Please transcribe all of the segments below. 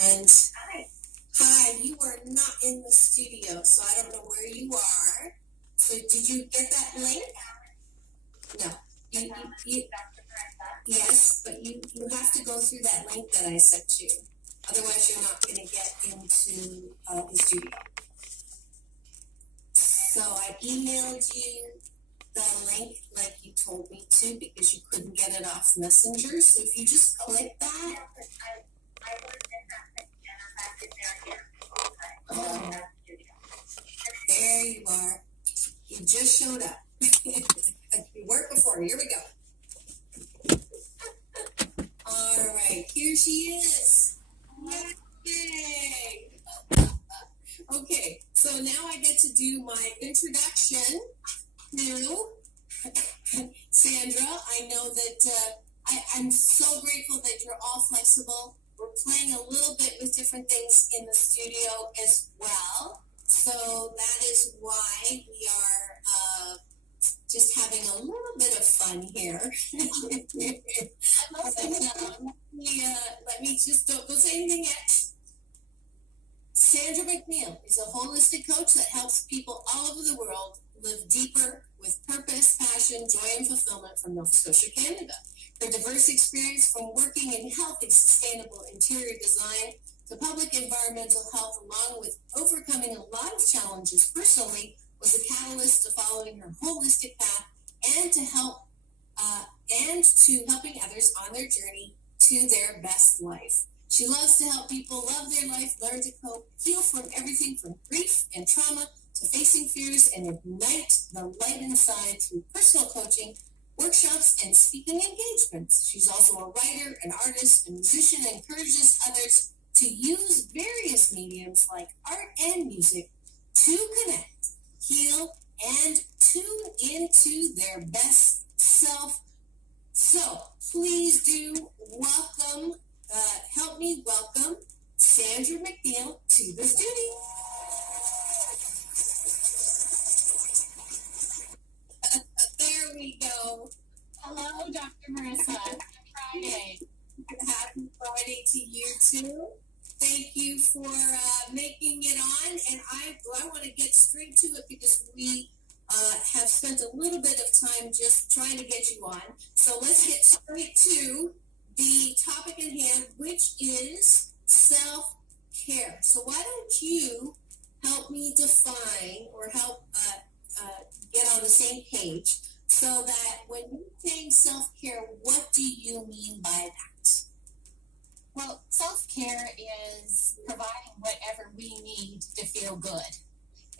And hi, you are not in the studio, so I don't know where you are. So did you get that link? No. You yes, but you have to go through that link that I sent you. Otherwise, you're not going to get into the studio. So I emailed you the link like you told me to because you couldn't get it off Messenger. So if you just click that. Oh, there you are. You just showed up. You worked before. Here we go. All right, here she is. Yay! Okay, so now I get to do my introduction to Sandra. I know that I'm so grateful that you're all flexible. We're playing a little bit with different things in the studio as well. So that is why we are just having a little bit of fun here. Let me just don't say anything yet. Sandra McNeil is a holistic coach that helps people all over the world live deeper with purpose, passion, joy, and fulfillment from Nova Scotia, Canada. Her diverse experience from working in healthy, sustainable interior design to public environmental health, along with overcoming a lot of challenges personally, was a catalyst to following her holistic path and to helping others on their journey to their best life. She loves to help people love their life, learn to cope, heal from everything from grief and trauma to facing fears, and ignite the light inside through personal coaching, workshops, and speaking engagements. She's also a writer, an artist, a musician, and encourages others to use various mediums like art and music to connect, heal, and tune into their best self. So please do help me welcome Sandra McNeil to the studio. There we go. Hello, Dr. Marissa. Happy Friday. Happy Friday to you too. Thank you for making it on, and I want to get straight to it because we have spent a little bit of time just trying to get you on. So let's get straight to the topic at hand, which is self-care. So why don't you help me define or help get on the same page so that when you're saying self-care, what do you mean by that? Well, self-care is providing whatever we need to feel good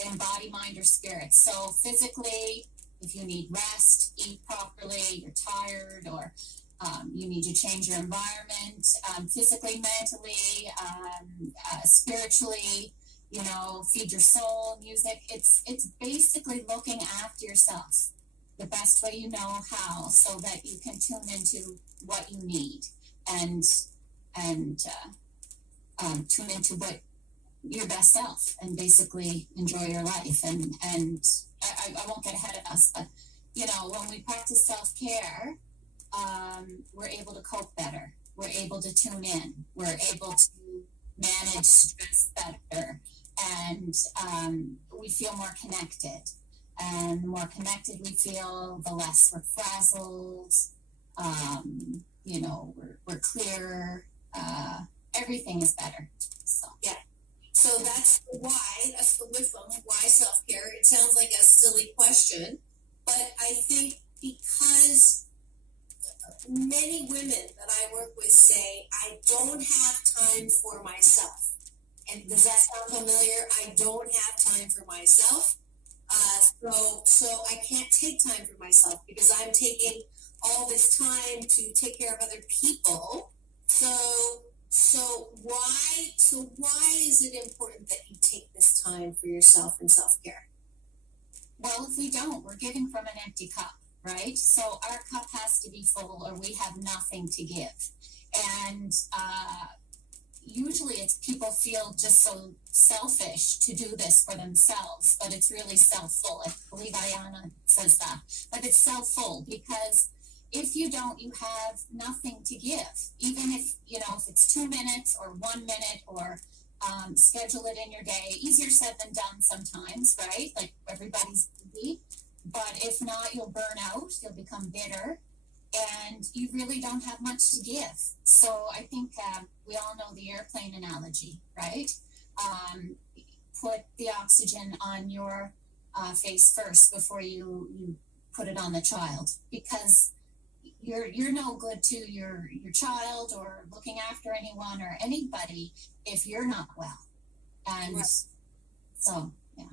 in body, mind, or spirit. So physically, if you need rest, eat properly, you're tired, or you need to change your environment, physically, mentally, spiritually, feed your soul, music. It's basically looking after yourself the best way you know how, so that you can tune into what you need and tune into what your best self and basically enjoy your life. And I won't get ahead of us, but when we practice self-care, we're able to cope better. We're able to tune in. We're able to manage stress better, and we feel more connected. And the more connected we feel, the less we're frazzled. We're clearer. Everything is better. So yeah. So that's the why. That's the WIFM. Why self-care? It sounds like a silly question, but I think because many women that I work with say, I don't have time for myself. And does that sound familiar? I don't have time for myself. So I can't take time for myself because I'm taking all this time to take care of other people. So why is it important that you take this time for yourself and self-care? Well, if we don't, we're giving from an empty cup, right? So our cup has to be full or we have nothing to give. And usually it's people feel just so selfish to do this for themselves, but it's really self-full. I believe Ayana says that, but it's self-full because if you don't, you have nothing to give. Even if, if it's 2 minutes or 1 minute, or schedule it in your day. Easier said than done sometimes, right? Like everybody's busy. But if not, you'll burn out, you'll become bitter, and you really don't have much to give. So I think we all know the airplane analogy, right? Put the oxygen on your face first before you put it on the child, because you're no good to your child or looking after anyone or anybody if you're not well. And right. So yeah.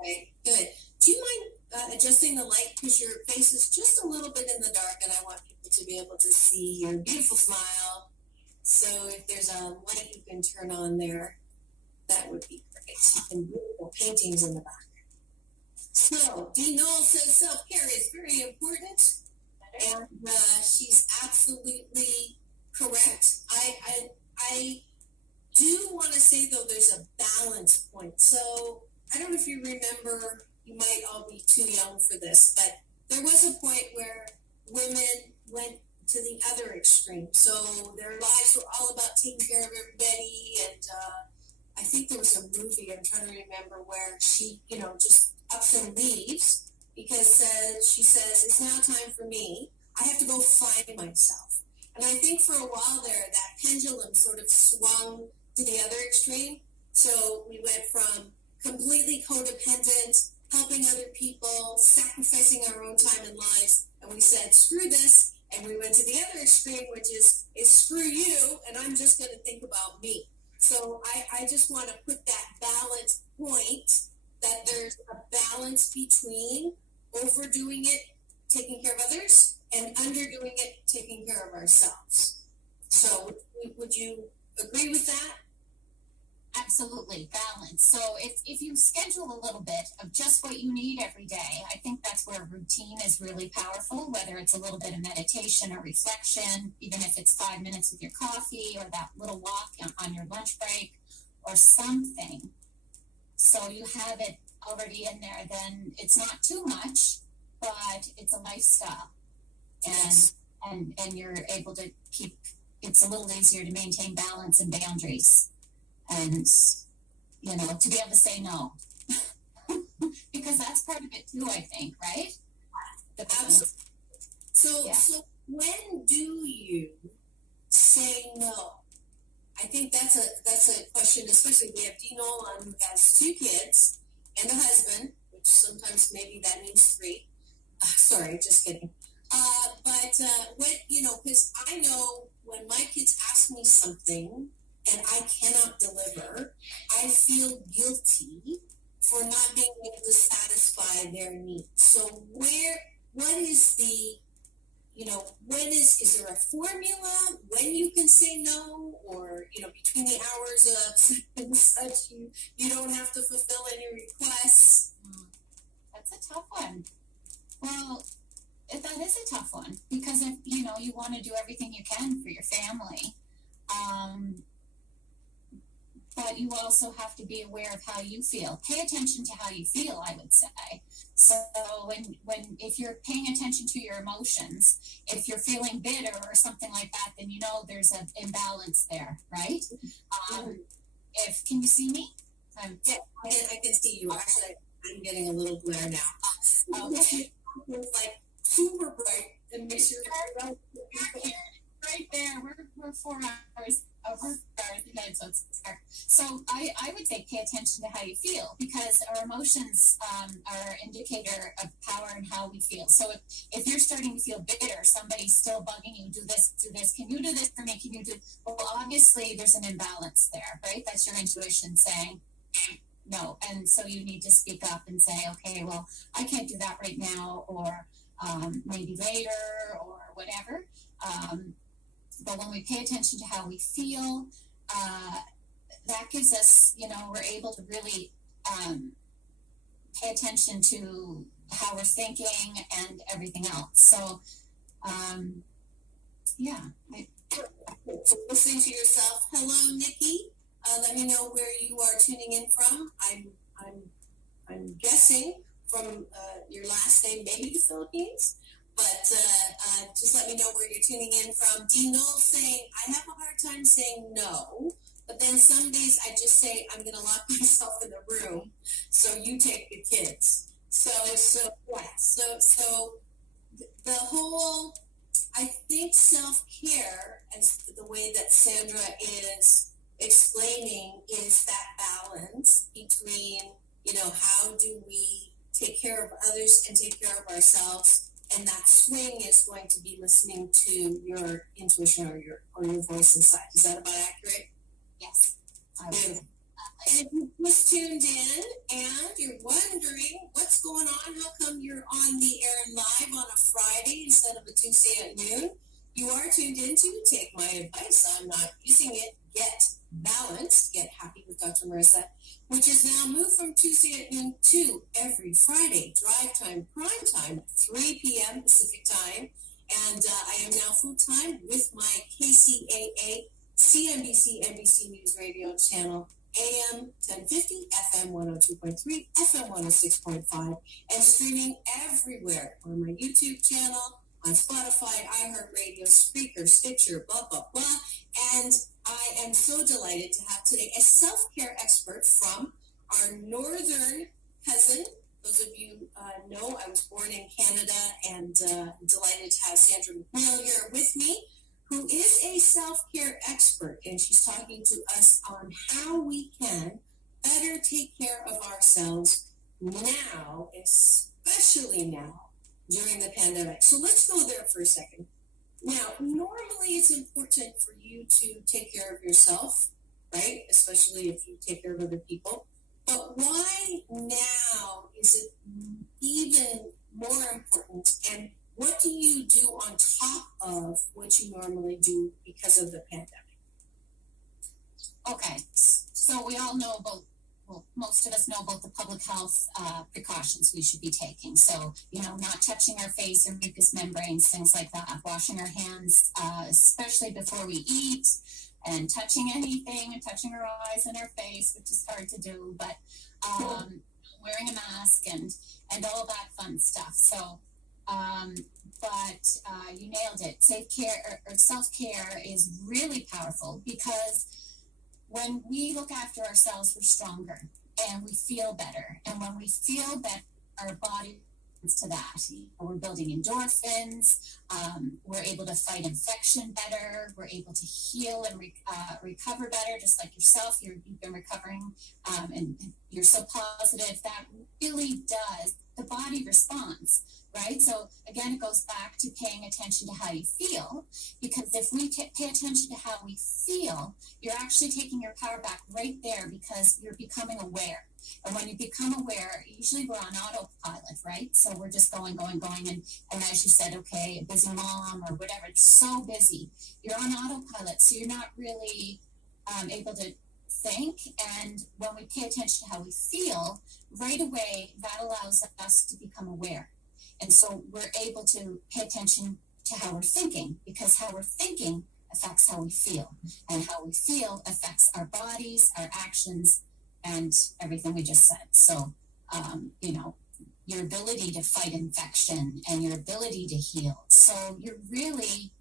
Right. Good. Do you mind adjusting the light, because your face is just a little bit in the dark, and I want people to be able to see your beautiful smile. So if there's a light you can turn on there, that would be great. And beautiful paintings in the back. So Dee Knoll says self-care is very important, and she's absolutely correct. I do want to say, though, there's a balance point. So I don't know if you remember, you might all be too young for this, but there was a point where women went to the other extreme. So their lives were all about taking care of everybody, and I think there was a movie, I'm trying to remember, where she, just ups and leaves because she says, it's now time for me. I have to go find myself. And I think for a while there, that pendulum sort of swung to the other extreme. So we went from completely codependent, helping other people, sacrificing our own time and lives, and we said, screw this, and we went to the other extreme, which is screw you, and I'm just going to think about me. So I just want to put that balance point, that there's a balance between overdoing it, taking care of others, and underdoing it, taking care of ourselves. So would you agree with that? Absolutely, balance. So if you schedule a little bit of just what you need every day, I think that's where routine is really powerful, whether it's a little bit of meditation or reflection, even if it's 5 minutes with your coffee or that little walk on your lunch break or something. So you have it already in there, then it's not too much, but it's a lifestyle. And you're able to keep, it's a little easier to maintain balance and boundaries. And, to be able to say no. Because that's part of it too, I think, right? Absolutely. So when do you say no? I think that's a question, especially we have Dee Knoll on, who has 2 kids and a husband, which sometimes maybe that means 3. Sorry, just kidding. But because I know when my kids ask me something and I cannot deliver, I feel guilty for not being able to satisfy their needs. So what is the, is there a formula when you can say no, or, between the hours of such and such, you don't have to fulfill any requests? That's a tough one. Well, that is a tough one, because if, you want to do everything you can for your family, but you also have to be aware of how you feel. Pay attention to how you feel, I would say. So if you're paying attention to your emotions, if you're feeling bitter or something like that, then there's an imbalance there, right? Can you see me? Yeah, I can see you. Actually, I'm getting a little glare now. Okay. It's like super bright and makes your right there. We're 4 hours. We're 4 hours ahead, so it's dark. So I would say pay attention to how you feel, because our emotions are an indicator of power and how we feel. So if you're starting to feel bitter, somebody's still bugging you, do this, can you do this for me? Can you do? Well, obviously there's an imbalance there, right? That's your intuition saying no. And so you need to speak up and say, okay, well, I can't do that right now, or maybe later, or whatever. But when we pay attention to how we feel, that gives us, we're able to really pay attention to how we're thinking and everything else. So, So listening to yourself. Hello, Nikki. Let me know where you are tuning in from. I'm guessing from your last name, maybe the Philippines. But just let me know where you're tuning in from. Dee Knoll saying, I have a hard time time saying no, but then some days I just say, I'm going to lock myself in the room, so you take the kids. So the whole, I think self-care, as the way that Sandra is explaining, is that balance between, how do we take care of others and take care of ourselves, and that swing is going to be listening to your intuition or your voice inside. Is that about accurate? Yes. Beautiful. And if you just tuned in and you're wondering what's going on, how come you're on the air live on a Friday instead of a Tuesday at noon? You are tuned into Take My Advice. I'm not using it. Get Balanced, Get Happy with Dr. Marissa, which is now moved from Tuesday at noon to every Friday. Drive time, prime time, 3 p.m. Pacific time. And I am now full-time with my KCAA CNBC NBC News Radio channel, AM 1050, FM 102.3, FM 106.5, and streaming everywhere on my YouTube channel, on Spotify, iHeartRadio, Spreaker, Stitcher, blah, blah, blah. And I am so delighted to have today a self-care expert from our northern cousin. Those of you know I was born in Canada, and delighted to have Sandra McNeil here with me, who is a self-care expert, and she's talking to us on how we can better take care of ourselves now, especially now during the pandemic. So let's go there for a second. Now, normally it's important for you to take care of yourself, right? Especially if you take care of other people. But why now is it even more important? And what do you do on top of what you normally do because of the pandemic? Okay, so we all know about, well, most of us know about the public health precautions we should be taking. So, not touching our face or mucous membranes, things like that, washing our hands, especially before we eat, and touching anything and touching our eyes and our face, which is hard to do, but wearing a mask and all that fun stuff. So, but you nailed it. Self-care is really powerful, because when we look after ourselves, we're stronger and we feel better. And when we feel better, our body responds to that. We're building endorphins. We're able to fight infection better. We're able to heal and recover better, just like yourself. You've been recovering, and you're so positive. That really does. The body responds. Right? So again, it goes back to paying attention to how you feel, because if we pay attention to how we feel, you're actually taking your power back right there, because you're becoming aware. And when you become aware, usually we're on autopilot, right? So we're just going. And as you said, okay, a busy mom or whatever, it's so busy. You're on autopilot. So you're not really able to think. And when we pay attention to how we feel, right away, that allows us to become aware. And so we're able to pay attention to how we're thinking, because how we're thinking affects how we feel, and how we feel affects our bodies, our actions, and everything we just said. So, your ability to fight infection and your ability to heal. So you're really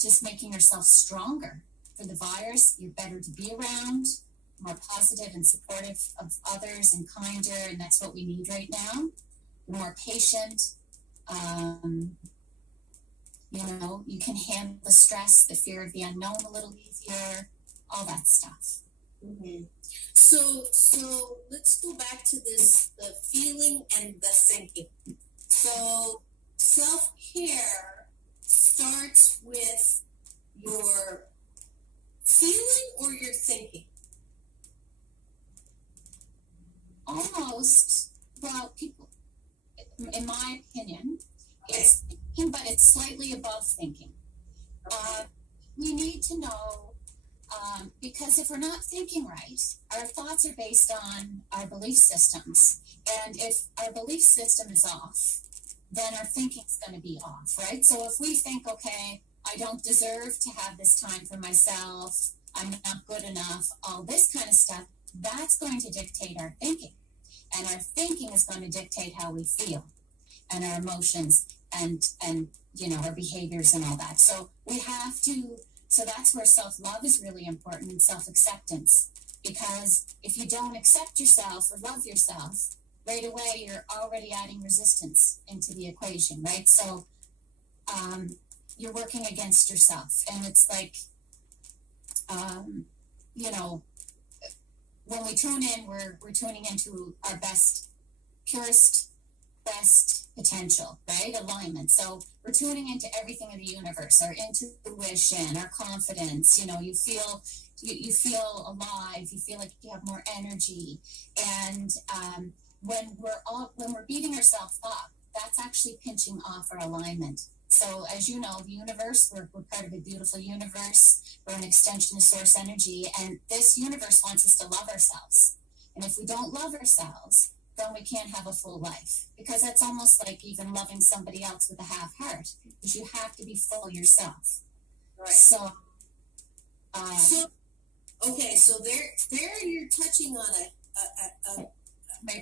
just making yourself stronger for the virus. You're better to be around, more positive and supportive of others and kinder. And that's what we need right now. More patient, you can handle the stress, the fear of the unknown a little easier, all that stuff. Mm-hmm. So let's go back to this, the feeling and the thinking. So self-care starts with your feeling or your thinking? Almost, well, people, in my opinion, it's thinking, but it's slightly above thinking. We need to know, because if we're not thinking right, our thoughts are based on our belief systems. And if our belief system is off, then our thinking's going to be off, right? So if we think, okay, I don't deserve to have this time for myself, I'm not good enough, all this kind of stuff, that's going to dictate our thinking. And our thinking is going to dictate how we feel and our emotions and our behaviors and all that. So we have to So that's where self-love is really important, and self-acceptance. Because if you don't accept yourself or love yourself, right away you're already adding resistance into the equation, right? So you're working against yourself. And it's like, you know, when we tune in, we're tuning into our best, purest, best potential, right? Alignment. So we're tuning into everything in the universe, our intuition, our confidence. You know, you feel alive. You feel like you have more energy. And when we're beating ourselves up, that's actually pinching off our alignment. So as you know, the universe, we're part of a beautiful universe. We're an extension of source energy, and this universe wants us to love ourselves. And if we don't love ourselves, then we can't have a full life, because that's almost like even loving somebody else with a half heart, because you have to be full yourself. Right. So, okay, so there you're touching on a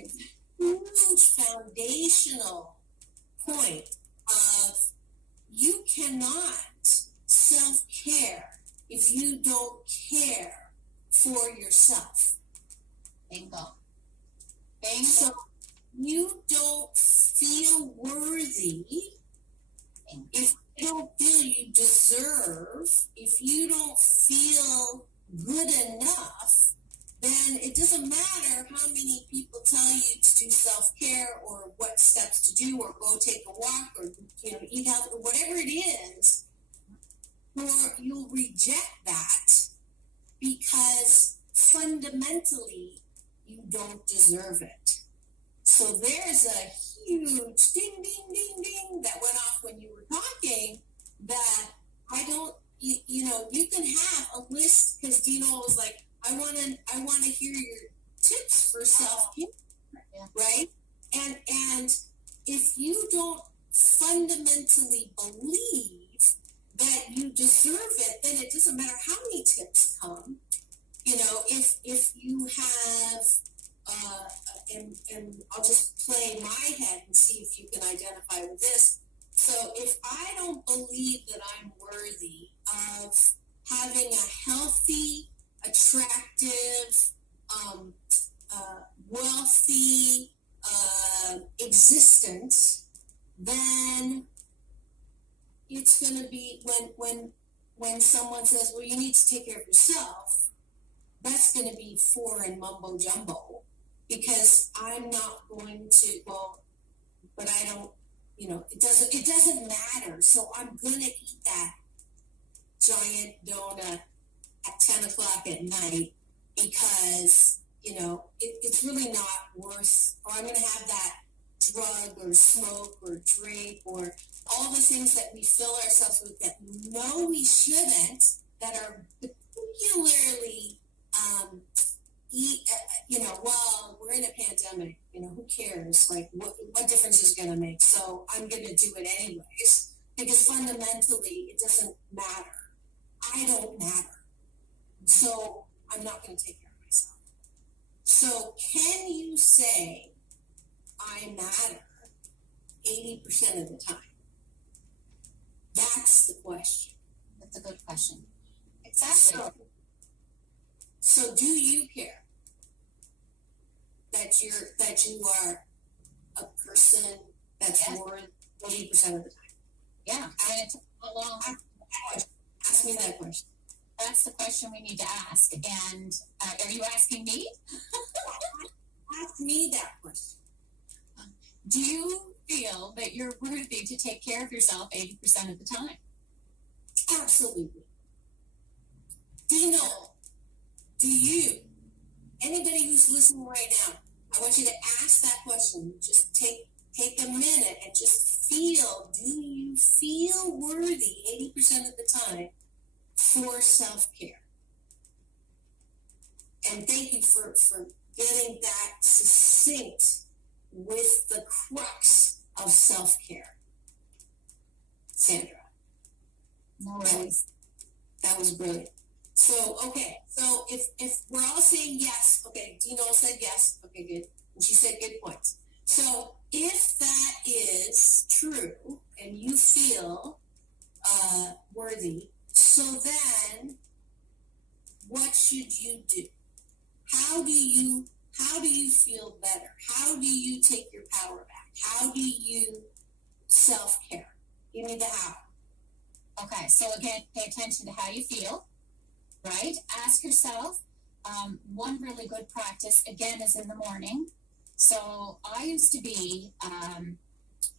huge foundational point of you cannot self-care if you don't care for yourself. Bingo. So you don't feel worthy, if you don't feel you deserve, if you don't feel good enough, then it doesn't matter how many people tell you to do self-care or what steps to do or go take a walk or, you know, eat healthy, whatever it is, or you'll reject that because fundamentally you don't deserve it. So there's a huge ding, ding, ding, ding that went off when you were talking, that I don't, you know, you can have a list, because Dino was like, I want to hear your tips for self-care, right? And if you don't fundamentally believe that you deserve it, then it doesn't matter how many tips come. You know, if you have, and I'll just play my head and see if you can identify with this. So if I don't believe that I'm worthy of having a healthy, attractive, wealthy existence, then it's going to be when someone says, well, you need to take care of yourself, that's going to be foreign mumbo jumbo, because I'm not going to, well, but I don't, you know, it doesn't matter. So I'm going to eat that giant donut at 10 o'clock at night because, you know, it's really not worth, or I'm going to have that drug or smoke or drink or all the things that we fill ourselves with that no, we shouldn't, that are particularly, you know, well, we're in a pandemic, you know, who cares? Like, what difference is it going to make? So I'm going to do it anyways, because fundamentally it doesn't matter. I don't matter. So I'm not going to take care of myself. So can you say I matter 80% of the time? That's the question. That's a good question. Exactly. So do you care that you are a person that's worth 80% of the time? Yeah. I mean, it's a long. Ask me that question. That's the question we need to ask. And are you asking me? Ask me that question. Do you feel that you're worthy to take care of yourself 80% of the time? Absolutely. Dino, do you? Anybody who's listening right now, I want you to ask that question. Just take a minute and just feel, do you feel worthy 80% of the time for self-care? And thank you for getting that succinct with the crux of self-care, Sandra. No worries. That was brilliant. So, okay. So if we're all saying yes, okay, Dino said yes. Okay, good. And she said good points. So if that is true and you feel worthy, So then, what should you do? How do you feel better? How do you take your power back? How do you self-care? Give me the how. Okay, so again, pay attention to how you feel, right? Ask yourself, one really good practice, again, is in the morning. So I used to be,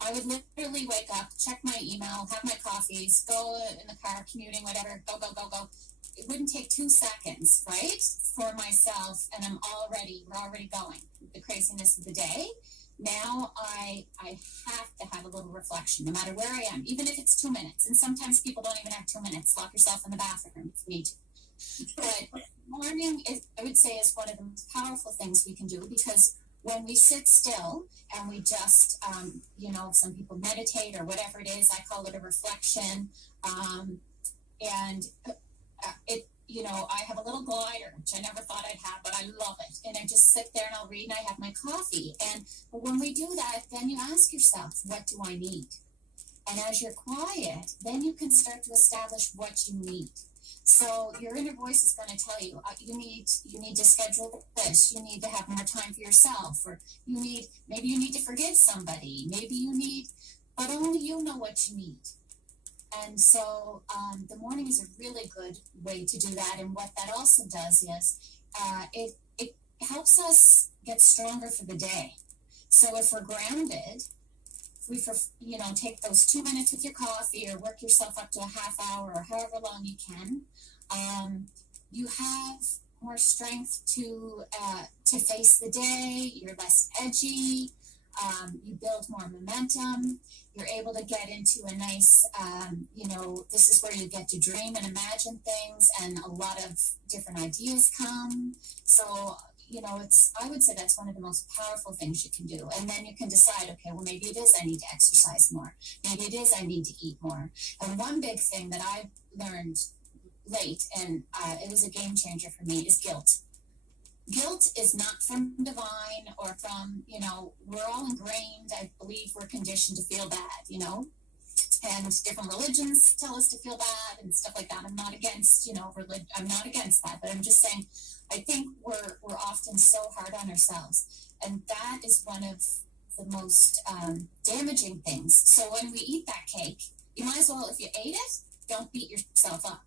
I would literally wake up, check my email, have my coffees, go in the car, commuting, whatever, go, go, go, go. It wouldn't take 2 seconds, right, for myself, and we're already going with the craziness of the day. Now I have to have a little reflection, no matter where I am, even if it's 2 minutes. And sometimes people don't even have 2 minutes. Lock yourself in the bathroom if you need to. But morning, I would say, is one of the most powerful things we can do, because when we sit still and we just, some people meditate or whatever it is, I call it a reflection. I have a little glider, which I never thought I'd have, but I love it. And I just sit there and I'll read and I have my coffee. But when we do that, then you ask yourself, what do I need? And as you're quiet, then you can start to establish what you need. So your inner voice is going to tell you, you need to schedule this. You need to have more time for yourself, or maybe you need to forgive somebody. But only you know what you need. And so the morning is a really good way to do that. And what that also does is it helps us get stronger for the day. So if we're grounded, take those 2 minutes with your coffee, or work yourself up to a half hour, or however long you can, you have more strength to face the day. You're less edgy. You build more momentum. You're able to get into a nice, this is where you get to dream and imagine things, and a lot of different ideas come. So, I would say that's one of the most powerful things you can do. And then you can decide, okay, well, maybe it is I need to exercise more. Maybe it is I need to eat more. And one big thing that I've learned late, and it was a game changer for me, is guilt. Guilt is not from divine or from, we're all ingrained. I believe we're conditioned to feel bad, and different religions tell us to feel bad and stuff like that. I'm not against, I'm not against that, but I'm just saying, I think we're often so hard on ourselves, and that is one of the most damaging things. So when we eat that cake, you might as well, if you ate it, don't beat yourself up,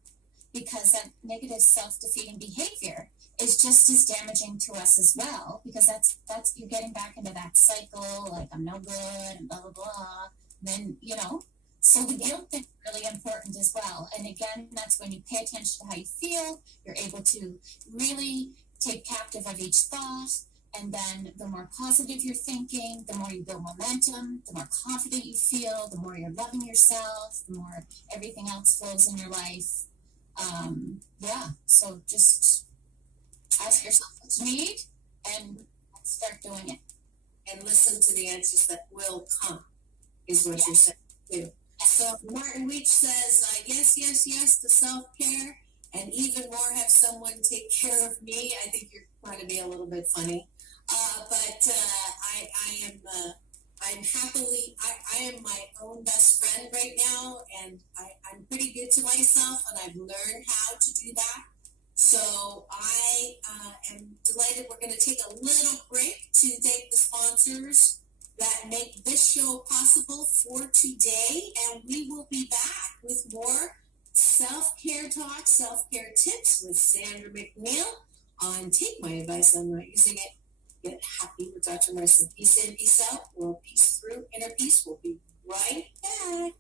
because that negative self-defeating behavior is just as damaging to us as well, because that's you're getting back into that cycle, like I'm no good and blah blah blah. And then so the guilt thing is really important as well. And again, that's when you pay attention to how you feel. You're able to really take captive of each thought, and then the more positive you're thinking, the more you build momentum, the more confident you feel, the more you're loving yourself, the more everything else flows in your life. So just ask yourself what you need and start doing it. And listen to the answers that will come, is what you're saying too. So Martin Weech says, yes to self-care, and even more, have someone take care of me. I think you're trying to be a little bit funny. But I am my own best friend right now, and I'm pretty good to myself, and I've learned how to do that. So I am delighted. We're going to take a little break to thank the sponsors that make this show possible for today, and we will be back with more self-care talk, self-care tips with Sandra McNeil on Take My Advice, I'm Not Using It. Get happy with Dr. Marissa. Peace in, peace out, world peace through, inner peace. We'll be right back.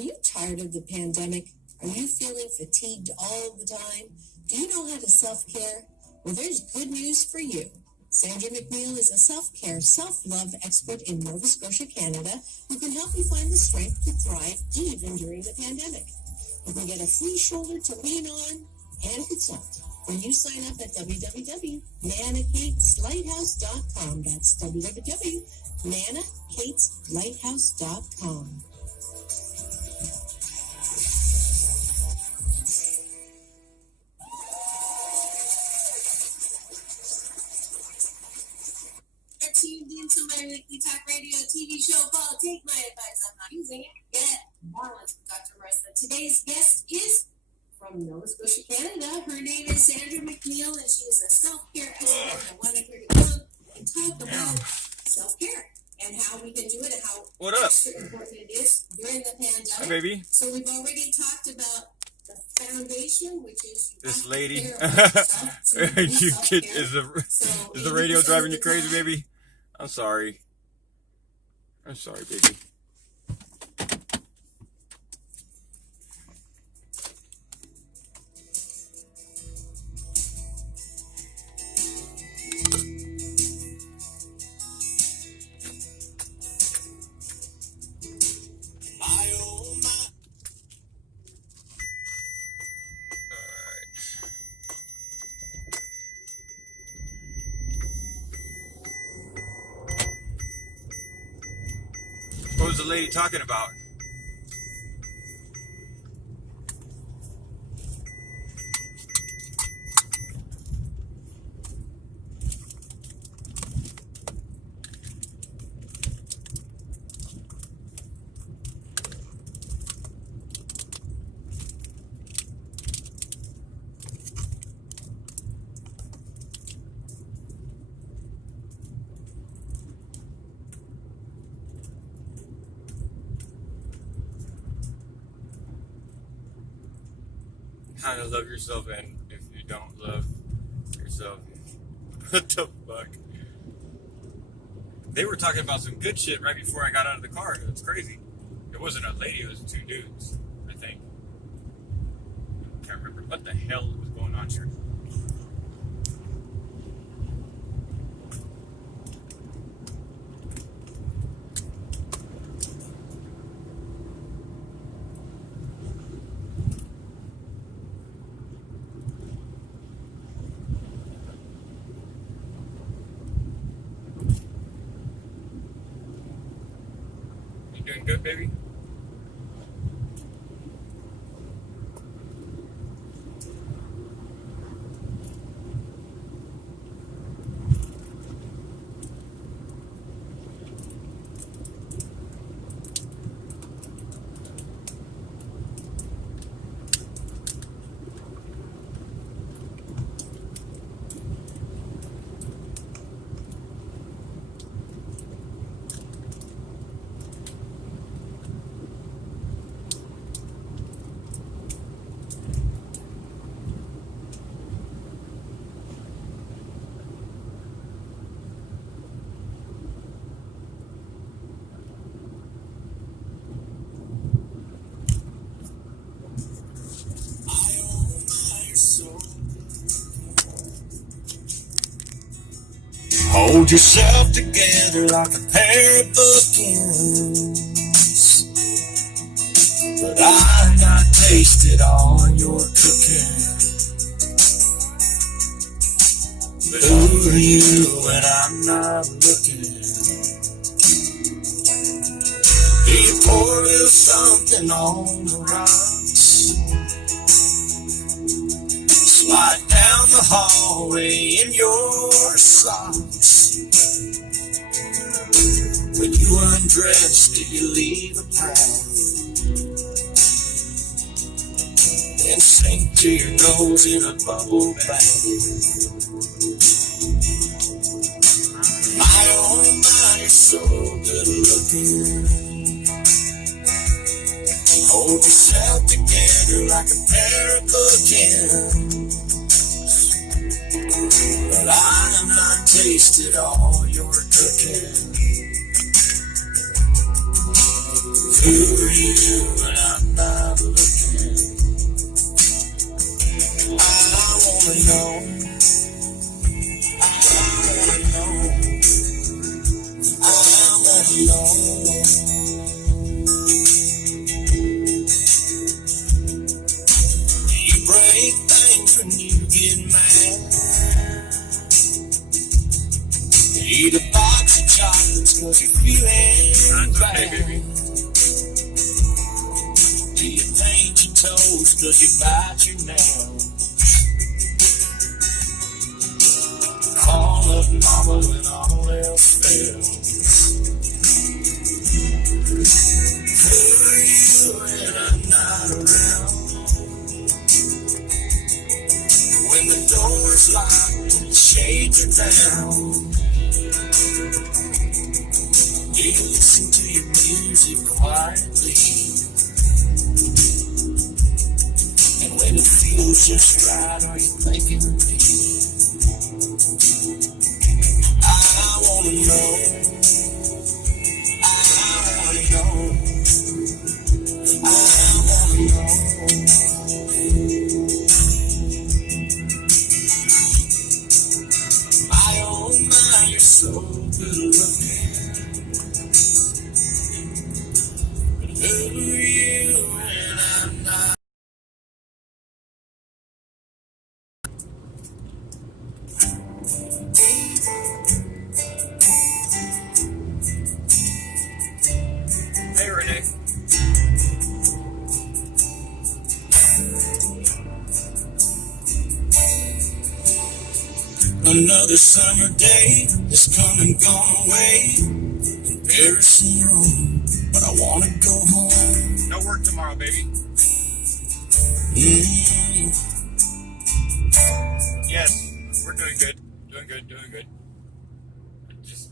Are you tired of the pandemic? Are you feeling fatigued all the time? Do you know how to self-care? Well, there's good news for you. Sandra McNeil is a self-care, self-love expert in Nova Scotia, Canada, who can help you find the strength to thrive even during the pandemic. You can get a free shoulder to lean on and consult when you sign up at www.nanakateslighthouse.com. That's www.nanakateslighthouse.com. Tuned into my weekly talk radio TV show called Take My Advice. I'm not using it. Get Balance with Dr. Marissa. Today's guest is from Nova Scotia, Canada. Her name is Sandra McNeil, and she is a self-care expert. I wanted her to come and talk about self-care and how we can do it and how extra important it is during the pandemic. Hi, baby. So we've already talked about the foundation, which is this lady. you Is the radio driving you crazy, baby? I'm sorry, baby. What was the lady talking about? How to love yourself, and if you don't love yourself, what the fuck? They were talking about some good shit right before I got out of the car. It's crazy. It wasn't a lady, it was two dudes, I think. Can't remember what the hell was going on here. Doing good, baby? Hold yourself together like a pair of bookends. But I've not tasted all your cooking. But who are you when I'm not looking? Do you pour a little something on the rocks? Slide down the hallway in your socks. When you undress, do you leave a path? Then sink to your nose in a bubble bath. My oh my, you're so good looking. Hold yourself together like a pair of bookends. But I have not tasted all your cooking. Who are you when I'm chocolates cause you're feeling That's okay, bad. baby. Do you paint your toes cause you bite your nails? Call up mama when all else fails. Who are you when I'm not around? When the door's locked and the shades are down, do you listen to your music quietly? And when it feels just right, are you thinking of me? I wanna know. I wanna know. I wanna know. My oh my, you're so good looking. But who are you when I'm not? Hey, Renee. Another summer day has come and gone away. In Paris and Rome, but I wanna go home. No work tomorrow, baby. Yes, we're doing good. Doing good.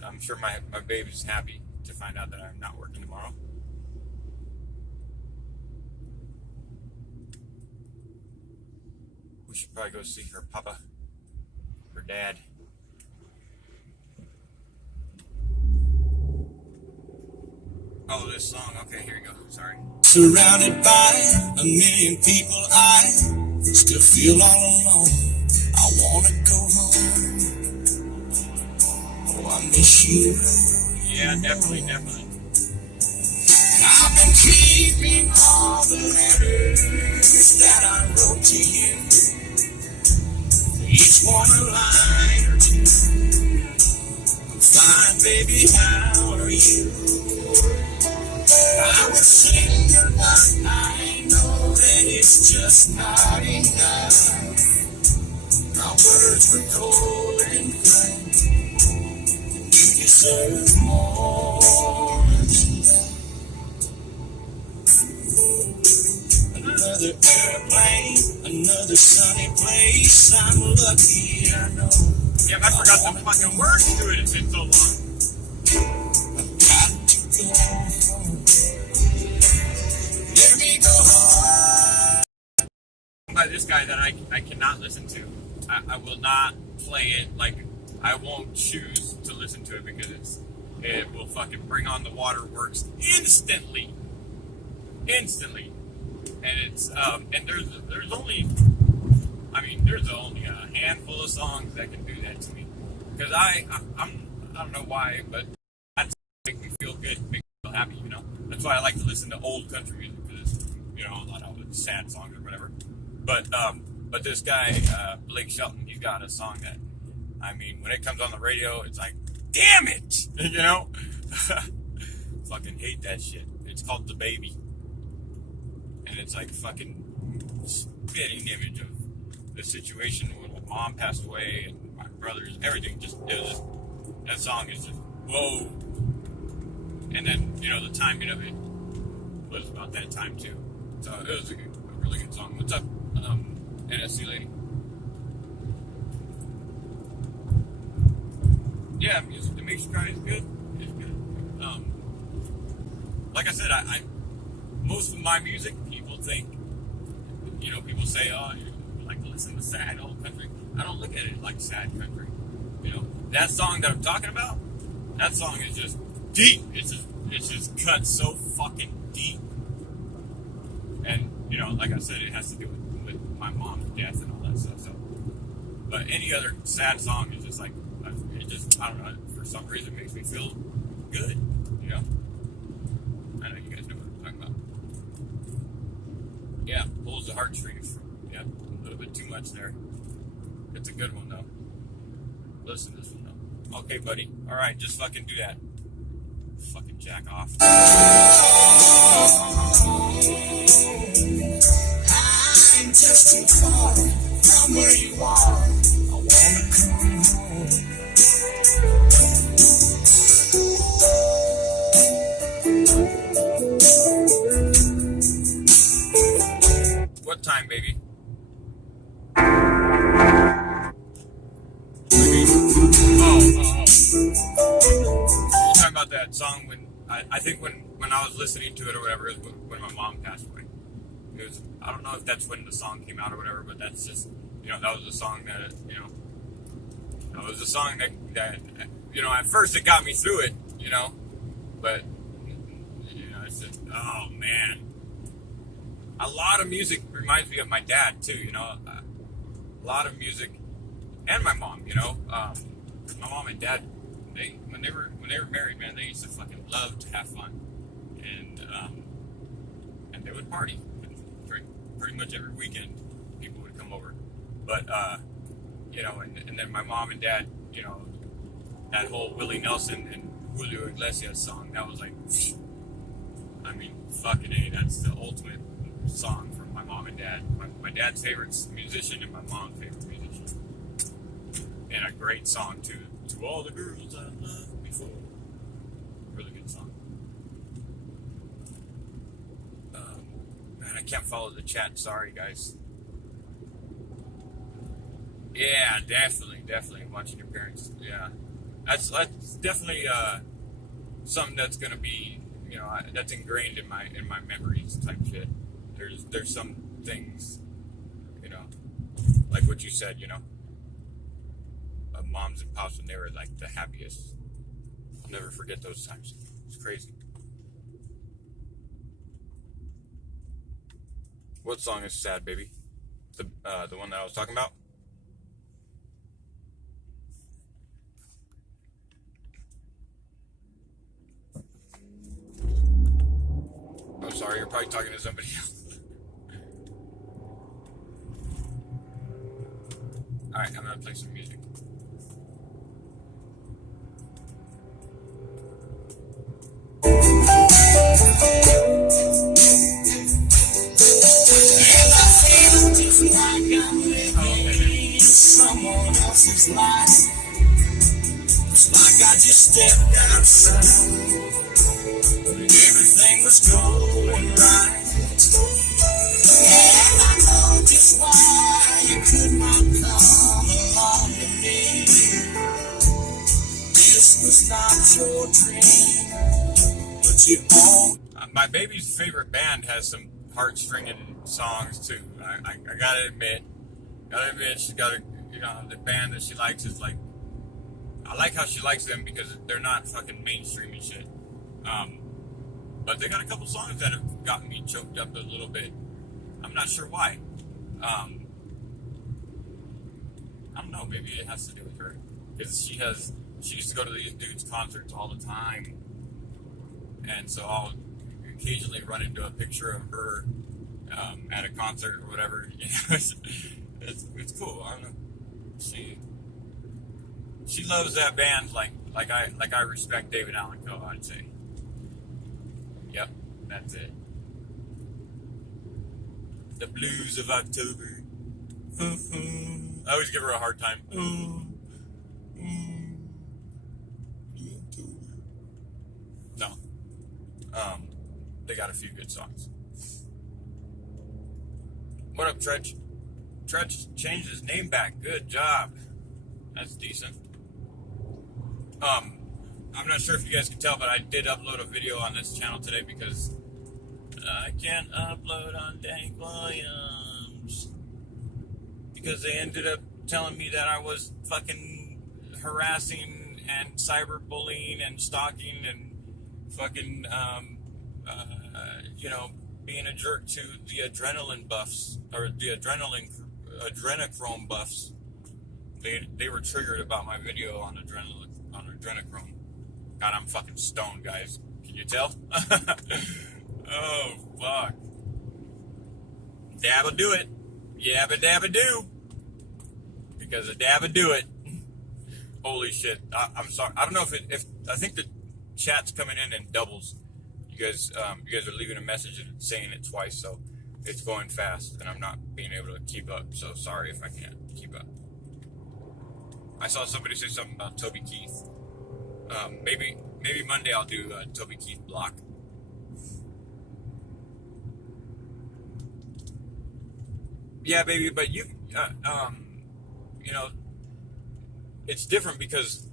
I'm sure my baby's happy to find out that I'm not working tomorrow. We should probably go see her papa, her dad. Oh, this song. Okay, here you go. Sorry. Surrounded by a million people, I still feel all alone. I wanna go home. Oh, I miss you. Yeah, definitely. I've been keeping all the letters that I wrote to you. Each one a line or two. I'm fine, baby, how are you? I would sing your but I know that it's just not enough. My words were cold and frank. You deserve more than that. Another airplane, another sunny place. I'm lucky, I know. Yeah, I forgot the fucking words to it. It's been so long. I've got to go home. Let me go home. By this guy that I cannot listen to. I will not play it. Like, I won't choose to listen to it because it will fucking bring on the waterworks instantly. And it's and there's only a handful of songs that can do that to me. Because I don't know why, but that makes me feel good, makes me feel happy, you know. That's why I like to listen to old country music because a lot of it's sad songs or whatever. But this guy Blake Shelton, he's got a song that, when it comes on the radio, it's like, damn it, fucking hate that shit. It's called The Baby, and it's like fucking spitting image of the situation when my mom passed away and my brothers, everything. That song is just whoa. And then the timing of it was about that time too. So it was a really good song. What's up, NSC lady? Yeah, music that makes you cry is good. It's good. Like I said, I most of my music, people think, people say, oh, you like to listen to sad old country. I don't look at it like sad country. That song that I'm talking about, that song is just deep. It's just cut so fucking deep. And, like I said, it has to do with my mom's death and all that stuff. So, but any other sad song is just like, I don't know, for some reason it makes me feel good, I know you guys know what I'm talking about. Yeah, pulls the heartstrings. Yeah, a little bit too much there. It's a good one, though. Listen to this one, though. Okay, buddy. All right, just fucking do that. Fucking jack off. I'm just too far from where you are. I wanna come home. What time, baby? You're talking about that song when I think when I was listening to it or whatever, it was when my mom passed away. It was, I don't know if that's when the song came out or whatever, but that's just, that was the song that, that was the song that at first it got me through it, but, it's just, oh man. A lot of music reminds me of my dad too, a lot of music, and my mom, my mom and dad, when they were married, man, they used to fucking love to have fun, and they would party. Pretty much every weekend, people would come over. But and then my mom and dad, that whole Willie Nelson and Julio Iglesias song, that was like, I mean, fucking A, that's the ultimate song from my mom and dad. My dad's favorite musician and my mom's favorite musician, and a great song too. To all the girls I loved before. Really good song. Man, I can't follow the chat. Sorry, guys. Yeah, definitely. Watching your parents. Yeah, that's definitely something that's gonna be, that's ingrained in my memories type shit. There's some things, like what you said, moms and pops when they were like the happiest. I'll never forget those times. It's crazy. What song is sad, baby? The one that I was talking about? Oh, sorry, you're probably talking to somebody else. Alright, I'm gonna play some music. Like I'm living in someone else's life. It's like I just stepped outside and everything was going right. And I know just why you could not come along to me. This was not your dream, but you own. My baby's favorite band has some heart-stringing songs too. I gotta admit, she's got the band that she likes is like, I like how she likes them because they're not fucking mainstream and shit. But they got a couple songs that have gotten me choked up a little bit. I'm not sure why. I don't know, maybe it has to do with her. Because she used to go to these dudes' concerts all the time. And so I'll occasionally run into a picture of her at a concert or whatever. It's cool. I don't know. She loves that band like I respect David Allan Coe, I'd say. Yep, that's it. The Blues of October. I always give her a hard time. No. They got a few good songs. What up, Tredge? Tredge changed his name back. Good job. That's decent. I'm not sure if you guys can tell, but I did upload a video on this channel today because I can't upload on Dank Williams because they ended up telling me that I was fucking harassing and cyberbullying and stalking and fucking being a jerk to the adrenaline buffs or the adrenochrome buffs. They were triggered about my video on adrenochrome. God, I'm fucking stoned, guys. Can you tell? Oh, fuck. Dabba do it. Yabba dabba do. Because a dabba do it. Holy shit! I'm sorry. I don't know if I think the chat's coming in doubles. You guys are leaving a message and saying it twice, so it's going fast, and I'm not being able to keep up. So sorry if I can't keep up. I saw somebody say something about Toby Keith. Maybe Monday I'll do a Toby Keith block. Yeah, baby, but you know, it's different because,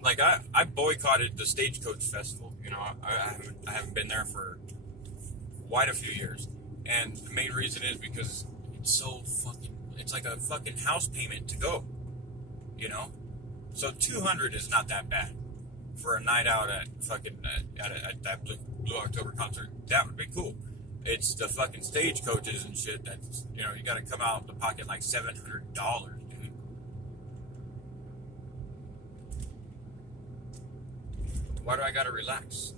like, I boycotted the Stagecoach Festival. You know, I haven't been there for quite a few years, and the main reason is because it's like a fucking house payment to go. You know, so $200 is not that bad for a night out at fucking at that Blue October concert. That would be cool. It's the fucking stagecoaches and shit that's, you know, you got to come out of the pocket like $700, dude. Why do I gotta relax?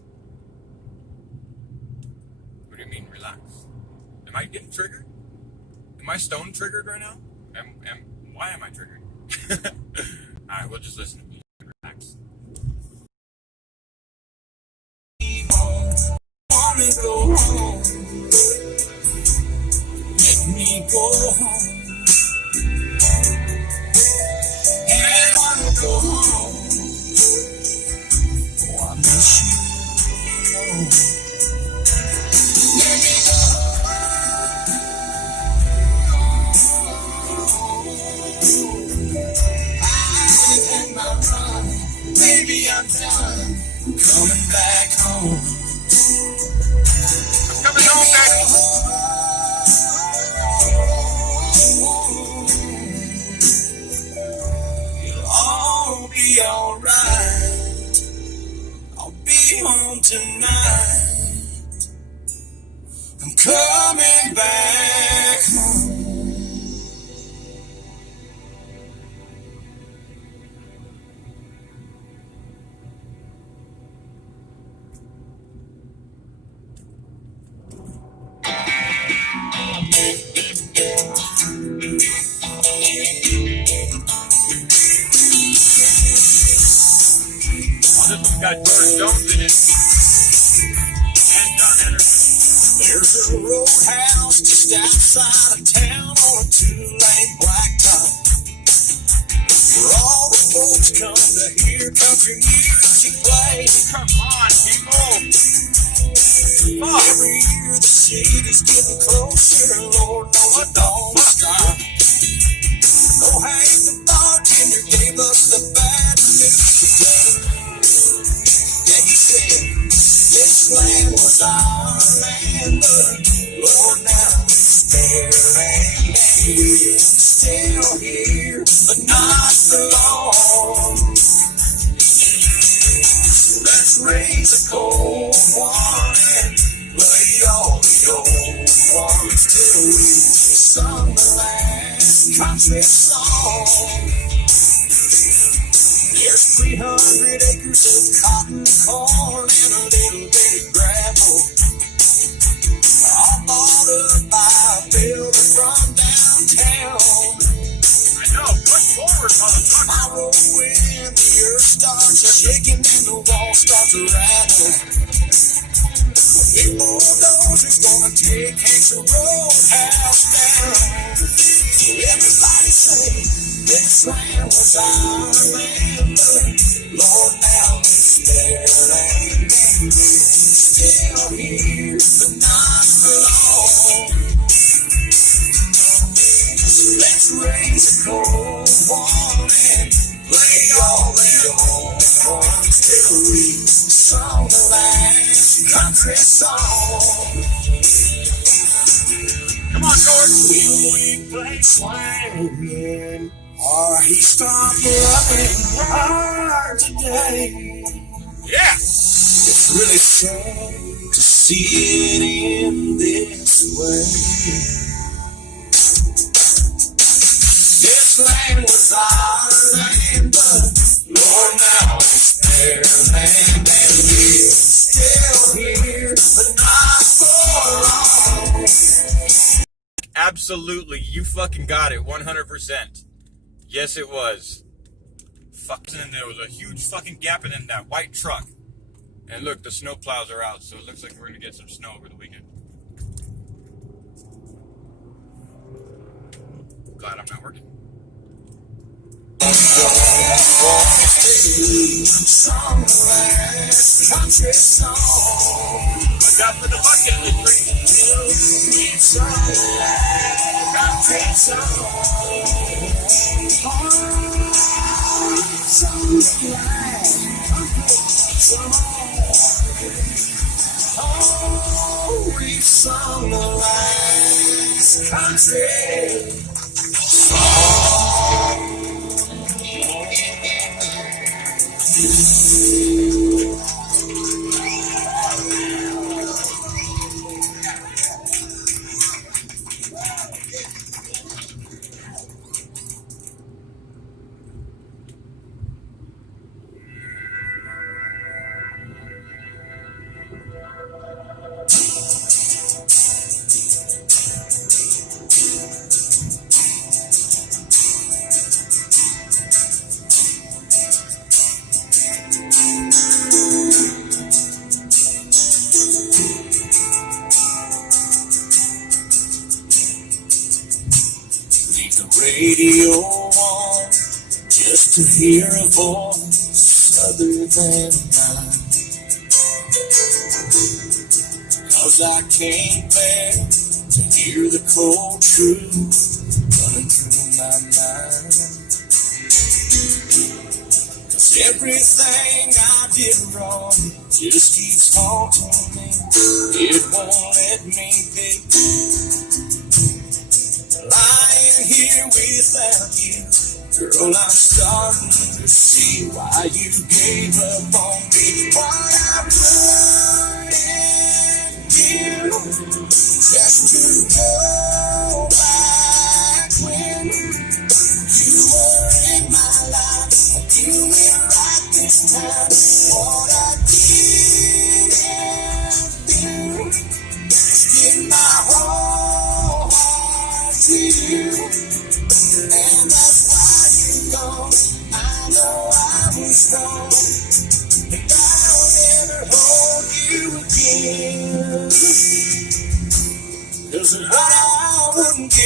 What do you mean relax? Am I getting triggered? Am I stone triggered right now? Why am I triggered? Alright, we'll just listen to me. Relax. Want me go home? Let me go home. And I wanna go home. Oh, I miss you. Let me go I've had my run. Baby, I'm done. Coming back home. Coming home, baby. It'll all be alright. I'll be home tonight. I'm coming back home. Oh, this one's got George Jones in it. And John Anderson. There's a roadhouse just outside of town on a two-lane blacktop, where all the folks come to hear country music play. Come on, people. Fuck. Every year the city's getting closer, Lord knows it don't stop. Oh, hey, the bartender gave us the bad news today. Yeah, he said this land was our land, but Lord, now it's their land, and we're still here, but not for long. So let's raise a cold one and play all the old ones till we sung the last country song. There's 300 acres of cotton, corn, and a little bit of gravel, all bought up by a builder from downtown. I know, push forward, motherfucker. Tomorrow when the earth starts shaking and the walls start to rattle, a big bulldozer's gonna take Hank's roadhouse down. So everybody say, this land was our land, but Lord, now it's their land, and we're still here, but not for long. So let's raise a cold one and play all the old ones till we sung the last country song. Come on, George. Will we play swing again? Or he stopped loving hard today? Yeah. It's really sad to see it in this way. This land was our land, but Lord, now it's their land, and we're still here, but not for long. Absolutely. You fucking got it. 100%. Yes, it was. And there was a huge fucking gap in that white truck. And look, the snow plows are out, so it looks like we're gonna get some snow over the weekend. Glad I'm not working. Country song. I got for the bucket list Oh, we sung the last country radio on just to hear a voice other than mine. 'Cause I can't bear to hear the cold truth running through my mind. 'Cause everything I did wrong just keeps haunting me. It won't let me be. Lying here without you, girl, I'm starting to see why you gave up on me. What I put in you just to go back when you were in my life. You were right this time. What I didn't do was give my whole heart to you, and that's why you gone. I know I was wrong, and I'll never hold you again. 'Cause what I wouldn't give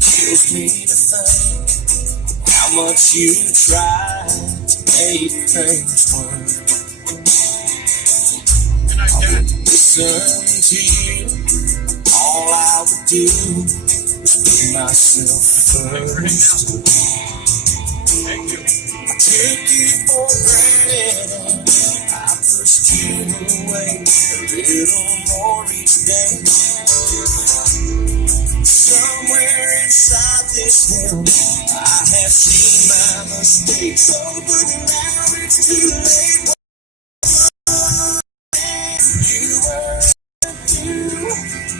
kills me to think how much you tried to make things work. Good night, Dad. Listen to you, all I would do is put myself first. Thank you. I took you for granted, I pushed you away a little more each day. Somewhere inside this hell, I have seen my mistakes. Oh, but now it's too late. You were you,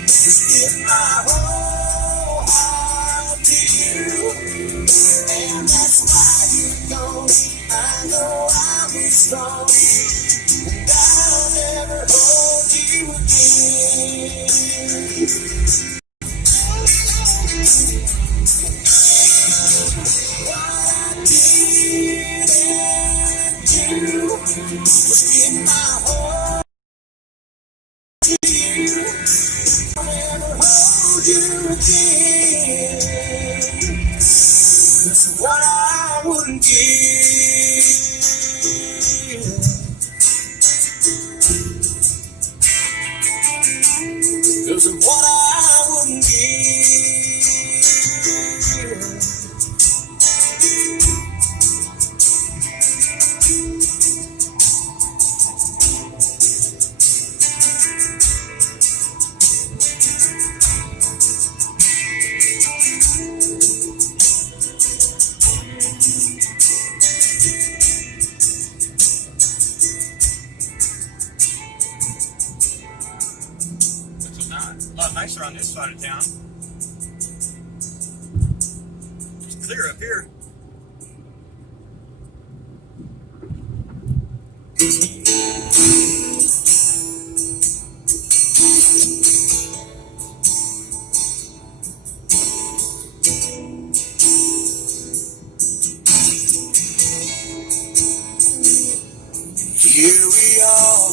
just give my whole heart to you, and that's why you're gone. I know I was wrong, and I'll never hold you again. What I didn't do was give my heart to you. I'll never hold you again. This is what I wouldn't give. This is what I wouldn't give. It's a lot nicer on this side of town. It's clear up here. here we are,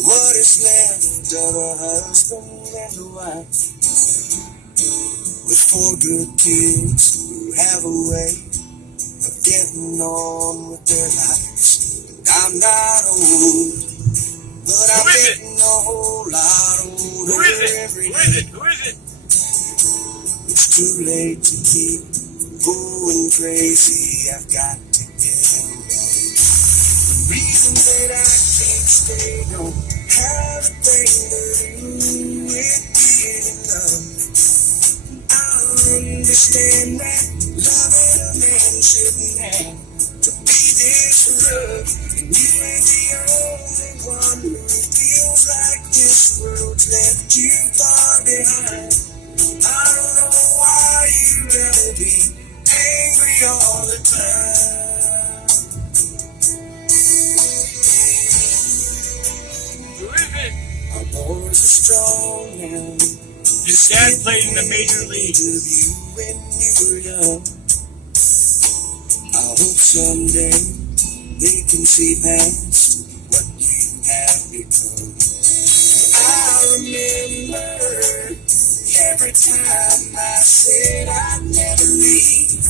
what is left of a husband and a wife, with 4 good kids who have a way of getting on with their lives. And I'm not old, but I'm getting a whole lot older every day. Who is it? It's too late to keep going crazy. I've got to get away. The reason that I can't stay don't have a thing to do with being in love. I understand that loving a man shouldn't have to be this rough. And you ain't the only one who feels like this world's left you far behind. I don't know why you gotta be angry all the time. Who is it? Our boys are strong now. His dad played in the major league. Of you when you were young. I hope someday they can see past what you have become. I remember every time I said I'd never leave,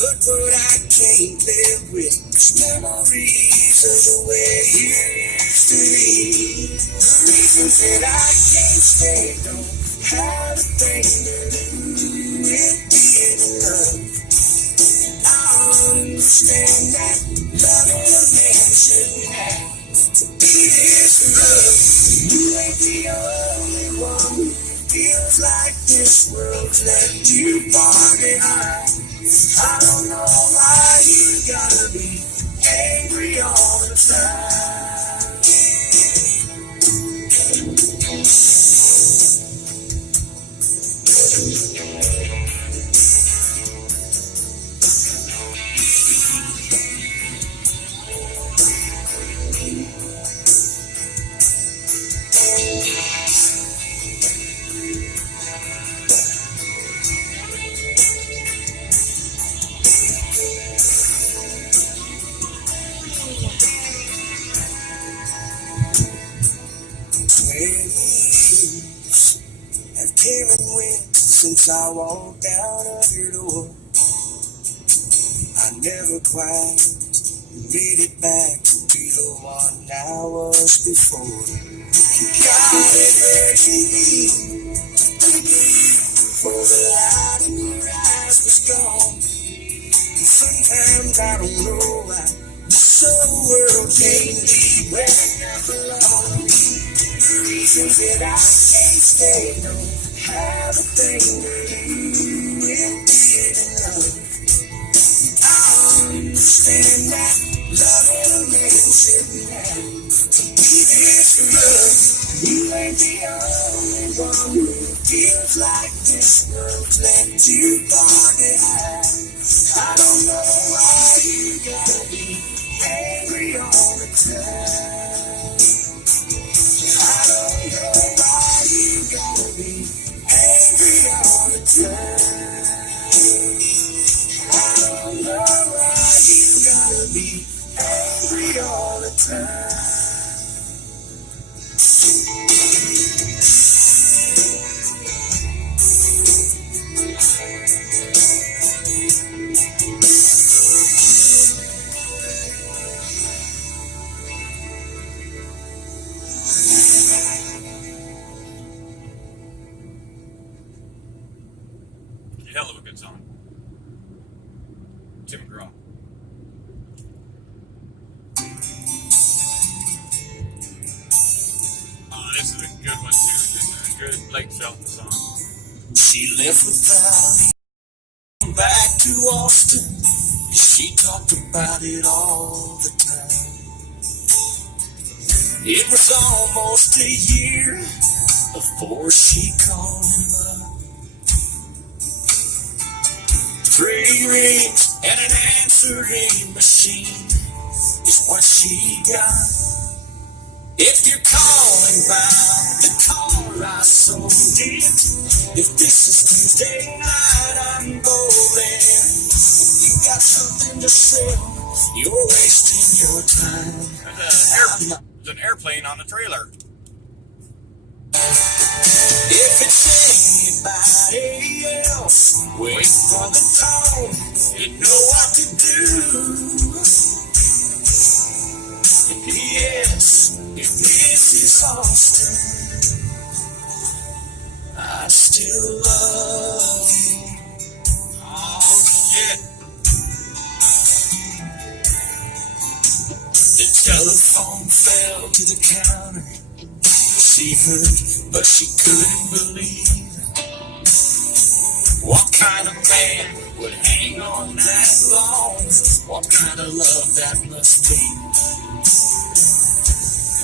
but what I can't live with is memories of the way you used to be. The reasons that I can't stay don't have a thing to do with being in love. I understand that loving a man shouldn't have to be this rough. You ain't the only one who feels like this world's left you far behind. I don't know why you gotta be angry all the time. Have came and went since I walked out of your door. I never quite made it back to the one I was before. God, it hurt me for the light in your eyes was gone. And sometimes I don't know why this whole world can't be where I belong. The reasons that I can't stay don't have a thing to do with being in love. I understand that loving a man shouldn't have to be this rough. You ain't the only one who feels like this world's left you far behind. I don't know why you gotta be angry all the time. I don't know why you gotta be angry all the time. I don't know why you gotta be angry all the time. Hell of a good song. Tim McGraw. Oh, this is a good one too. This is a good Blake Shelton song. She left without even back to Austin. She talked about it all the time. It was almost a year before she called him up. 3 rings and an answering machine is what she got. If you're calling about the car I sold it, if this is Tuesday night I'm bowling, you got something to say, You're wasting your time. There's an airplane on the trailer. If it's anybody else, wait for the tone. You know what to do. Yes, if this is Austin, I still love you. Oh shit! The telephone fell to the counter. She heard, but she couldn't believe. What kind of man would hang on that long? What kind of love that must be?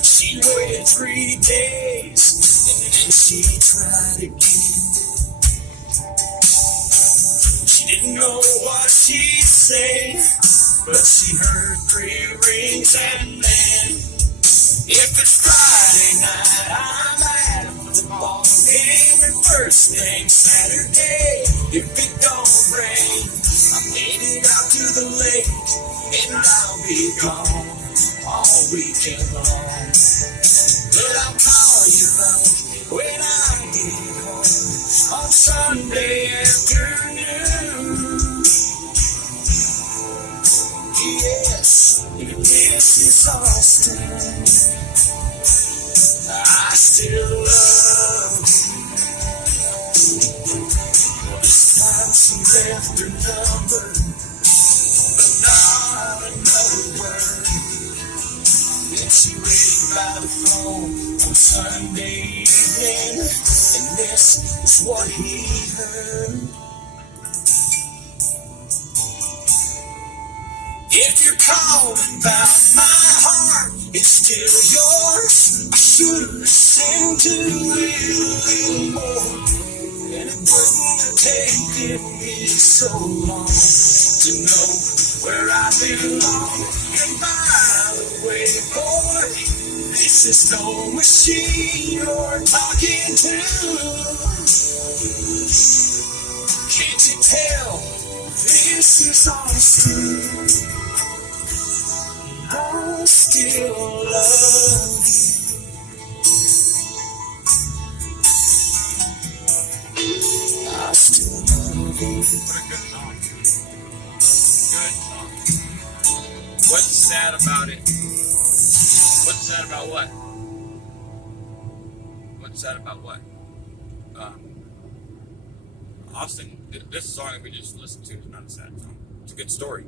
She waited 3 days, and then she tried again. She didn't know what she'd say, but she heard 3 rings and then, if it's Friday night, I'm at the ball game. And first thing Saturday, if it don't rain, I'm headed out to the lake, and I'll be gone all weekend long. But I'll call you back when I get home on Sunday afternoon. Yes, if this is Austin, I still love you. This time she left her number, but not another word. Then she waited by the phone on Sunday evening, and this is what he heard. If you're calling about my heart, it's still yours. I should have listened to it a little more, and it wouldn't have taken me so long to know where I belong. And by the way, boy, this is no machine you're talking to. Can't you tell this is Austin? I still love you. I still love you. What a good song. Good song. What's sad about it? What's sad about what? What's sad about what? Austin, this song that we just listened to is not a sad song. It's a good story.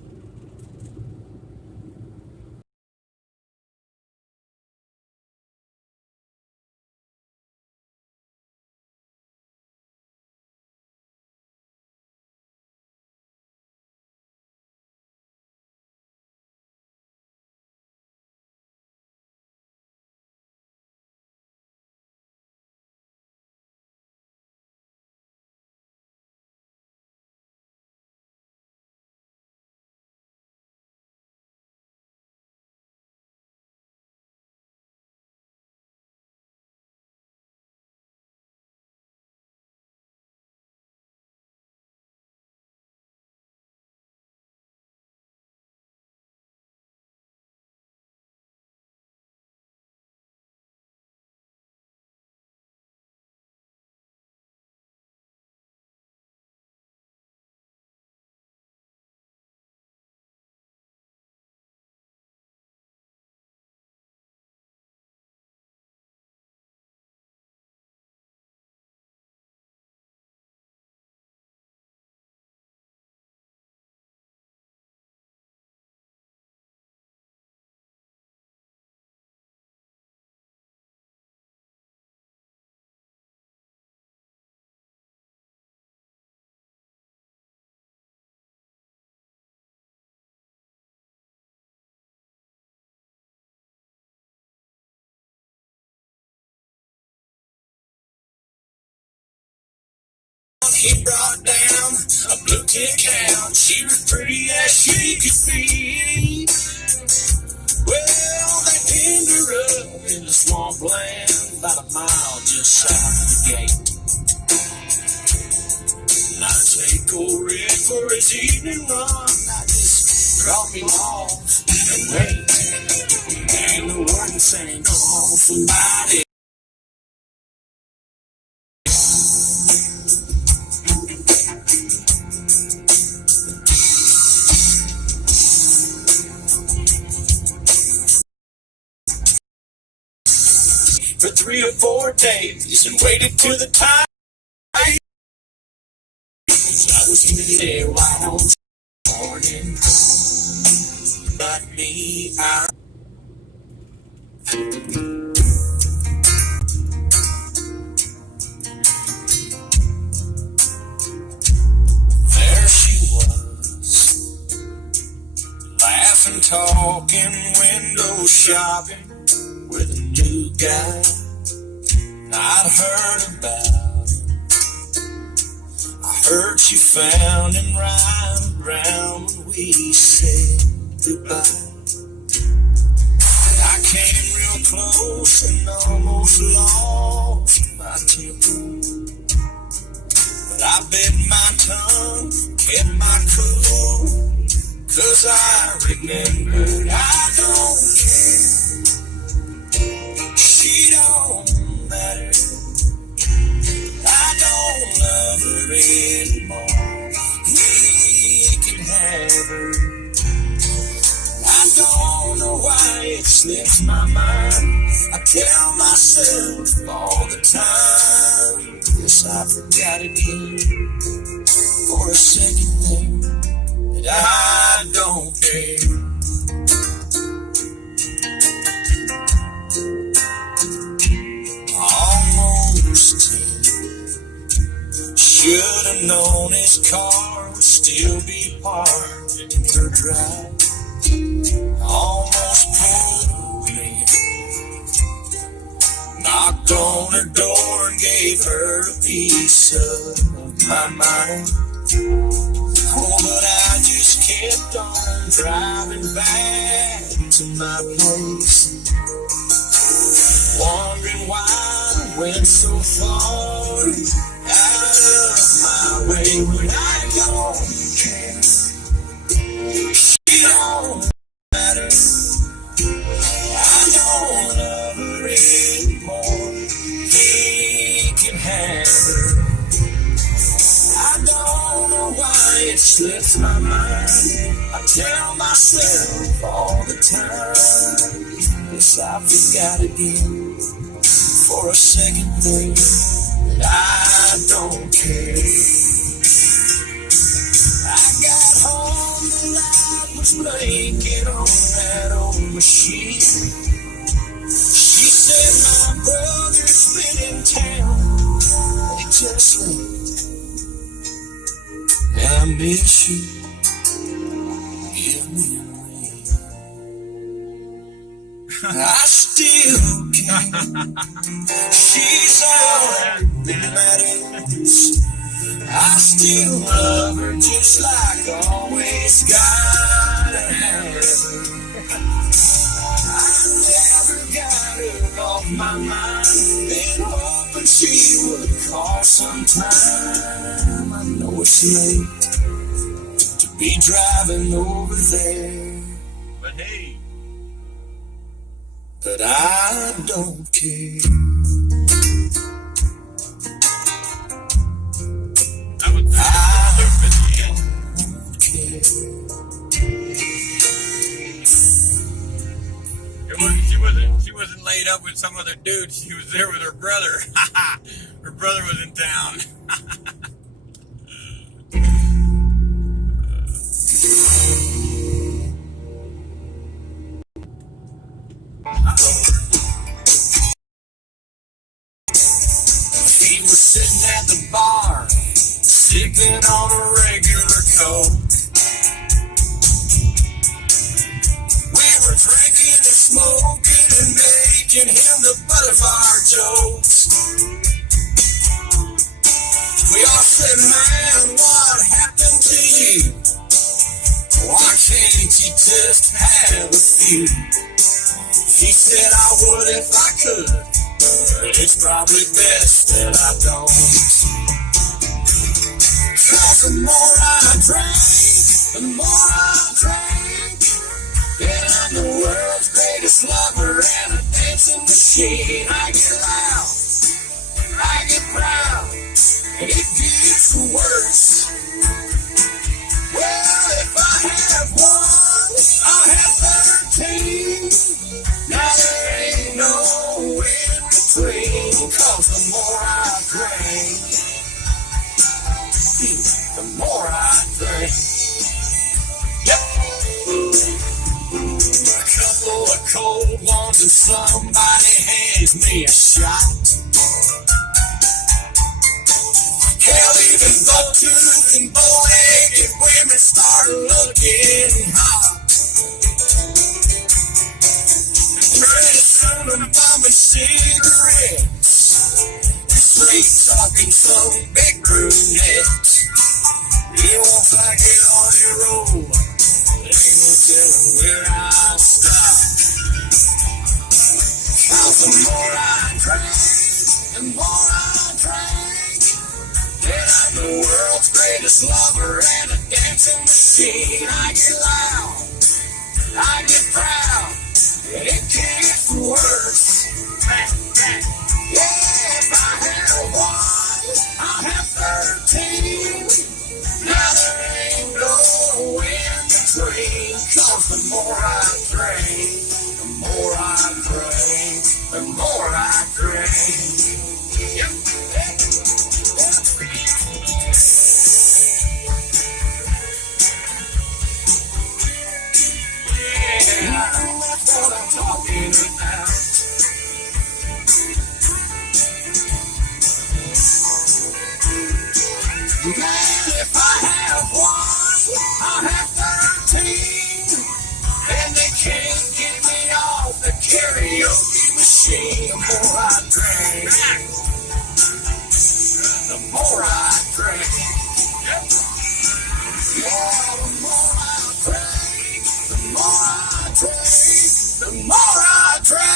He brought down a blue tin can. She was pretty as she could be. Well, they pinned her up in the swampland, about a mile just south of the gate. And I take old Red for his evening run. I just brought me lost and wait. And the word saying, come on, somebody. For 3 or 4 days and waited till the time. I was there wide on morning. But me, there she was, laughing, talking, window shopping with a new guy. I'd heard about him. I heard she found him right around when we said goodbye. I came real close and almost lost my temper, but I bit my tongue, kept my cool, 'cause I remembered I don't care. She don't matter. I don't love her anymore. He can have her. I don't know why it slips my mind. I tell myself all the time, yes, I forgot again for a second there that I don't care. Almost 10. Should have known his car would still be parked in her drive. Almost pulled me, knocked on her door and gave her a piece of my mind. Oh, but I just kept on driving back to my place, wondering why I went so far out of my way when I don't care. She don't matter. I don't love her anymore. He can have her. I don't know why it slips my mind. I tell myself all the time, yes, I forgot again for a second there that I don't care. I got home, the light was blinking on that old machine. She said, my brother's been in town, he just left. I miss you, give me a ring. I still can't. She's all that matters. I still love her just like always. Gotta have her. I never got her off my mind. Been hoping she would call sometime. I know it's late to be driving over there, But hey, but I don't care. that was I don't care. she wasn't laid up with some other dude. She was there with her brother. Her brother was in town. He was sitting at the bar, sipping on a regular Coke. We were drinking and smoking and making him the butt of our jokes. We all said, man, what happened to you? Why can't you just have a few? He said I would if I could, but it's probably best that I don't. 'Cause the more I drank, the more I drank. greatest lover and a dancing machine. I get loud, I get proud, and it gets worse. Well, if I have one, I'll have 13. Now there ain't no in between, 'cause the more I drink, the more I drink. Yep. A couple of cold ones and somebody hands me a shot. Hell, even buck-toothed and bow-legged women start looking hot. Pretty soon I'm bumming cigarettes, straight talking some big brunettes. Yeah, once I get on the road, there ain't no telling where I'll stop. 'Cause the more I drink, the more I drink. And I'm the world's greatest lover and a dancing machine. I get loud, I get proud, and it gets worse. Yeah, if I have one, I'll have 13. Now there ain't no in between, 'cause the more I drink, the more I drink, the more I drink. Yep. Yeah, that's what I'm talking about. Man, if I have one, I'll have 13. And they can't get me off the karaoke machine. The more I drink, the more I drink. Yep. Yeah, the more I drink, the more I drink, the more I drink.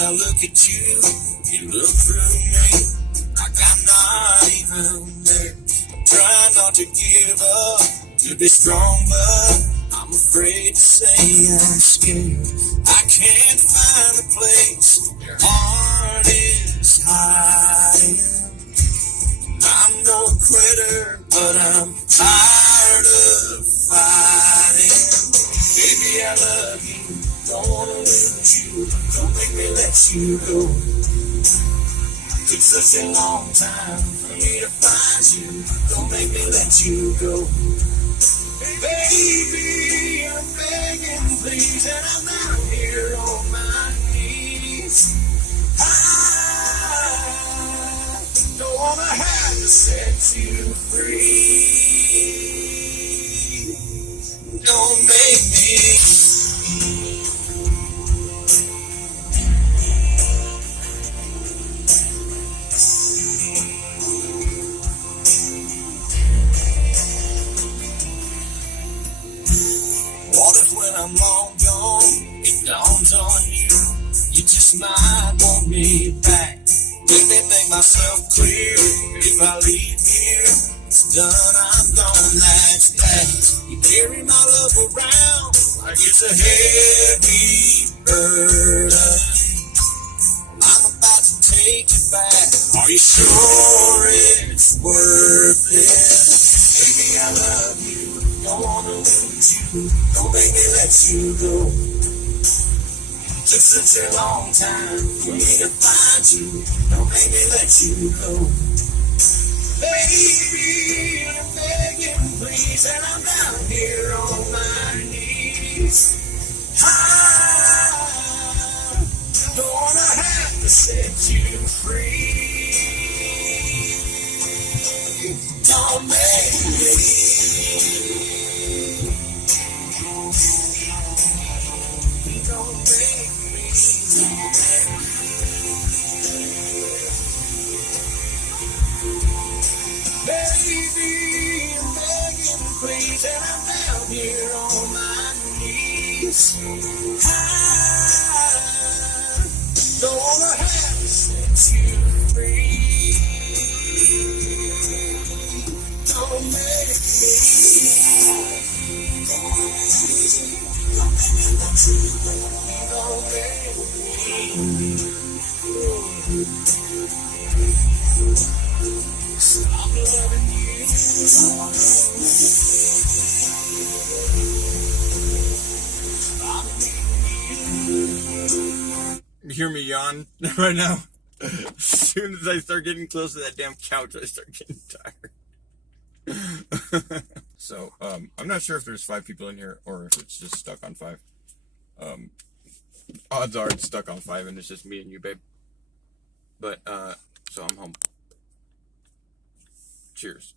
I look at you, you look through me, like I'm not even there. I'm trying not to give up, to be strong, but I'm afraid to say I'm scared. I can't find a place your heart is hiding. I'm no quitter, but I'm tired of fighting. Baby, I love you. Don't wanna lose you, don't make me let you go. Took such a long time for me to find you, don't make me let you go. Baby, I'm begging please, and I'm down here on my knees. I don't wanna have to set you free. Don't make me. When I'm long gone, it dawns on you, you just might want me back. Let me make myself clear, if I leave here, it's done, I'm gone, that's that. You carry my love around like it's a heavy burden. I'm about to take it back, are you sure it's worth it? Baby, I love you. Don't wanna lose you, don't make me let you go. Took such a long time for me to find you, don't make me let you go. Baby, I'm begging please, and I'm down here on my knees. I don't wanna have to set you free. Don't make me. Don't make me. Baby, I'm begging, please, and I'm down here on my knees. I don't wanna have to set you free. Don't make me. Don't make me. Stop loving you. Stop needing You hear me yawn right now? As soon as I start getting close to that damn couch, I start getting tired. So, I'm not sure if there's 5 people in here or if it's just stuck on 5. Odds are it's stuck on 5 and it's just me and you, babe. But, so I'm home. Cheers.